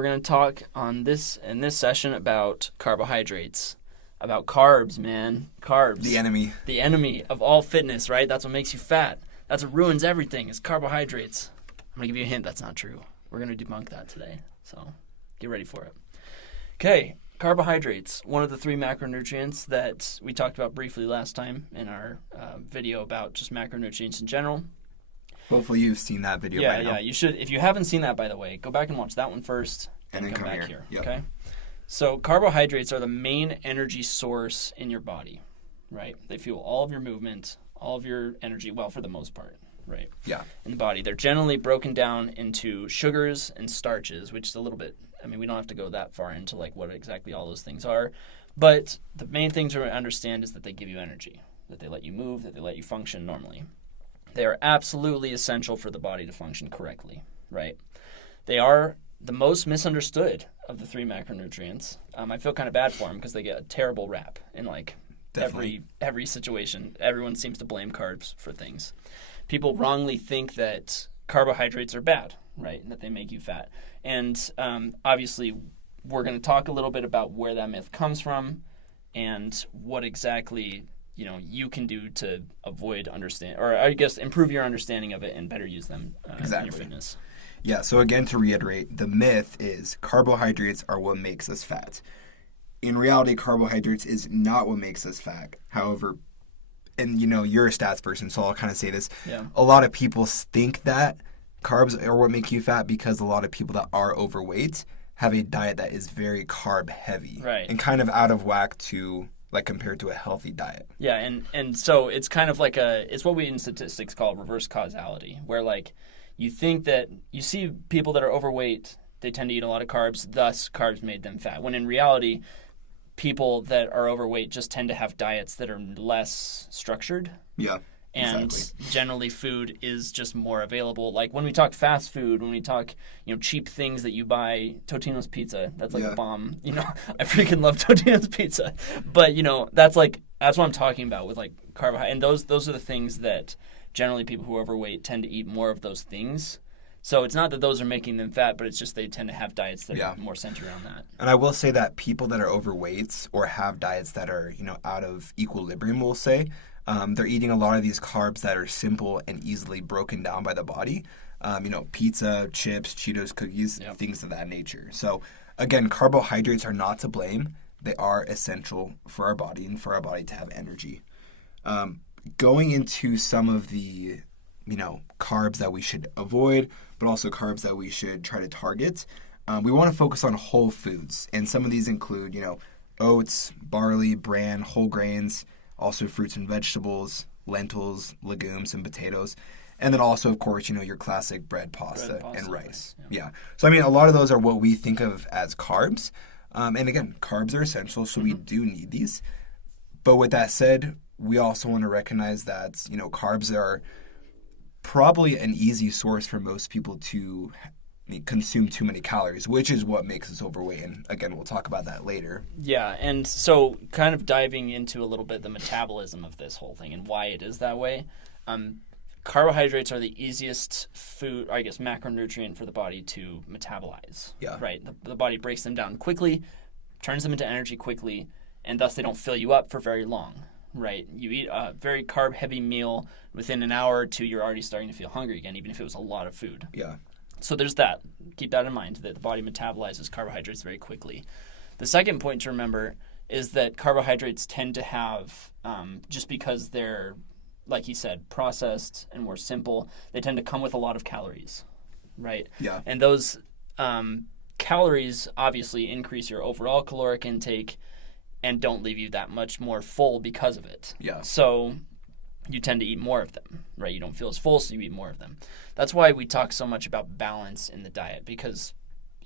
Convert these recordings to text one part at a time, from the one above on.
we're going to talk in this session about carbohydrates, about carbs, man. Carbs. The enemy. The enemy of all fitness, right? That's what makes you fat. That's what ruins everything is carbohydrates. I'm going to give you a hint. That's not true. We're going to debunk that today. So get ready for it. Okay. Carbohydrates, one of the 3 macronutrients that we talked about briefly last time in our video about just macronutrients in general. Hopefully you've seen that video by now. Yeah, you should. If you haven't seen that, by the way, go back and watch that one first and then come back here. here. Yep. Okay? So carbohydrates are the main energy source in your body, right? They fuel all of your movement, all of your energy, well, for the most part, right? Yeah. In the body. They're generally broken down into sugars and starches, which is a little bit, I mean, we don't have to go that far into like what exactly all those things are. But the main thing to understand is that they give you energy, that they let you move, that they let you function normally. They are absolutely essential for the body to function correctly, right? They are the most misunderstood of the 3 macronutrients. I feel kind of bad for them because they get a terrible rap in like every situation. Everyone seems to blame carbs for things. People wrongly think that carbohydrates are bad, right? And that they make you fat. And obviously, we're going to talk a little bit about where that myth comes from and what exactly you can do to avoid or I guess improve your understanding of it and better use them in your fitness. Yeah, so again, to reiterate, the myth is carbohydrates are what makes us fat. In reality, carbohydrates is not what makes us fat. However, and you're a stats person, so I'll kind of say this. Yeah. A lot of people think that carbs are what make you fat because a lot of people that are overweight have a diet that is very carb heavy. Right. And kind of out of whack to like compared to a healthy diet. Yeah, and so it's kind of like it's what we in statistics call reverse causality, where like you think that you see people that are overweight, they tend to eat a lot of carbs, thus carbs made them fat. When in reality, people that are overweight just tend to have diets that are less structured. Yeah. And exactly. Generally food is just more available. Like when we talk fast food, when we talk, cheap things that you buy, Totino's pizza, that's like a bomb. I freaking love Totino's pizza. But, that's what I'm talking about with like carbohydrates. And those are the things that generally people who are overweight tend to eat more of those things. So it's not that those are making them fat, but it's just they tend to have diets that are more centered around that. And I will say that people that are overweight or have diets that are, out of equilibrium, we'll say, they're eating a lot of these carbs that are simple and easily broken down by the body. Pizza, chips, Cheetos, cookies, things of that nature. So again, carbohydrates are not to blame. They are essential for our body and for our body to have energy. Going into some of the, carbs that we should avoid, but also carbs that we should try to target, we want to focus on whole foods. And some of these include, oats, barley, bran, whole grains, also fruits and vegetables, lentils, legumes, and potatoes. And then also, of course, your classic bread, pasta, and rice. Yeah. So, a lot of those are what we think of as carbs. And again, carbs are essential, so we do need these. But with that said, we also want to recognize that, carbs are probably an easy source for most people to consume too many calories, which is what makes us overweight. And again, we'll talk about that later. Yeah, and so kind of diving into a little bit the metabolism of this whole thing and why it is that way. Carbohydrates are the easiest food, I guess, macronutrient for the body to metabolize. Yeah. Right? The body breaks them down quickly, turns them into energy quickly, and thus they don't fill you up for very long. Right? You eat a very carb-heavy meal, within an hour or two, you're already starting to feel hungry again, even if it was a lot of food. Yeah. So there's that. Keep that in mind, that the body metabolizes carbohydrates very quickly. The second point to remember is that carbohydrates tend to have, just because they're, like he said, processed and more simple, they tend to come with a lot of calories, right? Yeah. And those calories obviously increase your overall caloric intake and don't leave you that much more full because of it. Yeah. So you tend to eat more of them, right? You don't feel as full, so you eat more of them. That's why we talk so much about balance in the diet, because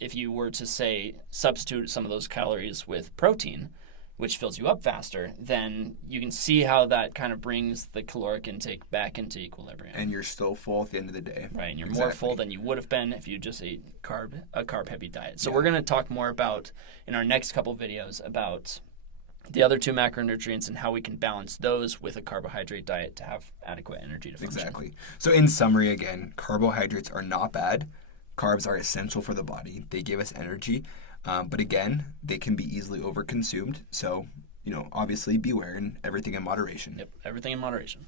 if you were to, say, substitute some of those calories with protein, which fills you up faster, then you can see how that kind of brings the caloric intake back into equilibrium. And you're still full at the end of the day. Right, and you're more full than you would have been if you just ate a carb-heavy diet. So we're going to talk more about, in our next couple videos, about the other 2 macronutrients and how we can balance those with a carbohydrate diet to have adequate energy to function. Exactly. So in summary, again, carbohydrates are not bad. Carbs are essential for the body. They give us energy. But again, they can be easily overconsumed. So, obviously beware and everything in moderation. Yep, everything in moderation.